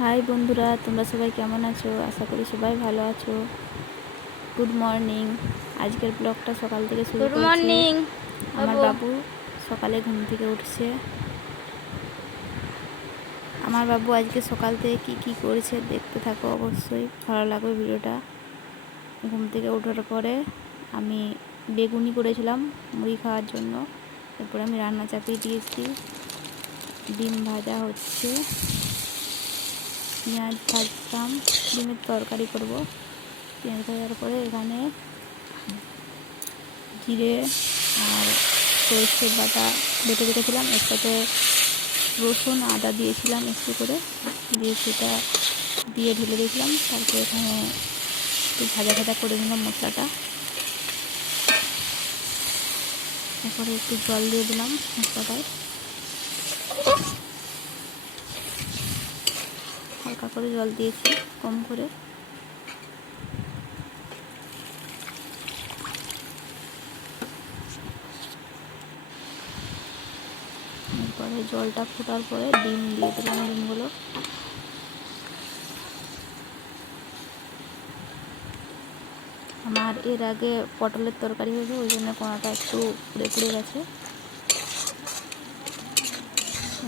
High বন্ধুরা, তোমরা সবাই কেমন আছো? আশা করি সবাই ভালো আছো। Good morning. আজকের ব্লগটা সকাল থেকে শুরু গুড করেছি। মর্নিং। আমার বাবু সকালে ঘুম থেকে উঠছে। আমার বাবু আজকে সকাল থেকে কি করেছে দেখতে থাকো, অবশ্যই ভালো লাগবে ভিডিওটা। ঘুম থেকে ওঠার পরে আমি বেগুনি করেছিলাম মুড়ি খাওয়ার জন্য। এরপরে আমি রান্না চাপিয়ে দিয়েছি। ডিম ভাজা হচ্ছে, পেঁয়াজ ভাজলাম, ডিমের তরকারি করব। পেঁয়াজ ভাজার পরে এখানে জিরে আর সরষে বাটা বেটে রেখেছিলাম, এর সাথে রসুন আদা দিয়েছিলাম একটু করে, দিয়ে সেটা দিয়ে ঢেলে দিয়েছিলাম। তারপরে এখানে একটু ভাজা ভাজা করে নিলাম মশলাটা। তারপরে একটু জল দিয়ে দিলাম মশলাটায়, হালকা করে জল দিয়েছি, কম করে। এরপরে জলটা ফোটার পরে ডিম দিয়ে দিলাম। ডিমগুলো আমার এর আগে পটলের তরকারি হয়েছে, ওই জন্য কোনাটা একটু পুড়ে পুড়ে গেছে।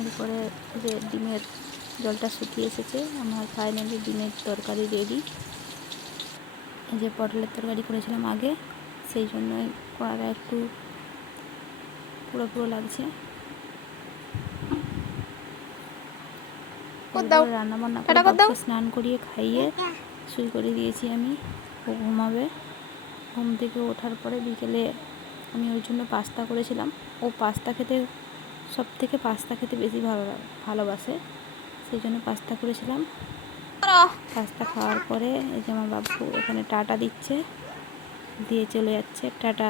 এরপরে যে ডিমের জলটা শুকিয়ে এসেছে, আমার ফাইনালি ডিমের তরকারি রেডি। এই যে পটলের তরকারি করেছিলাম আগে, সেই জন্যই কড়াটা একটু পুরো পুরো লাগছে। রান্না বান্না করে বাবুকে স্নান করিয়ে খাইয়ে শুই করে দিয়েছি আমি, ও ঘুমাবে। ঘুম থেকে ওঠার পরে বিকেলে আমি ওর জন্য পাস্তা করেছিলাম। ও পাস্তা খেতে, সব থেকে পাস্তা খেতে বেশি ভালোবাসে, সেই জন্য পাস্তা করেছিলাম। পাস্তা খাওয়ার পরে এই যে আমার বাবু এখানে টাটা দিচ্ছে, দিয়ে চলে যাচ্ছে টাটা।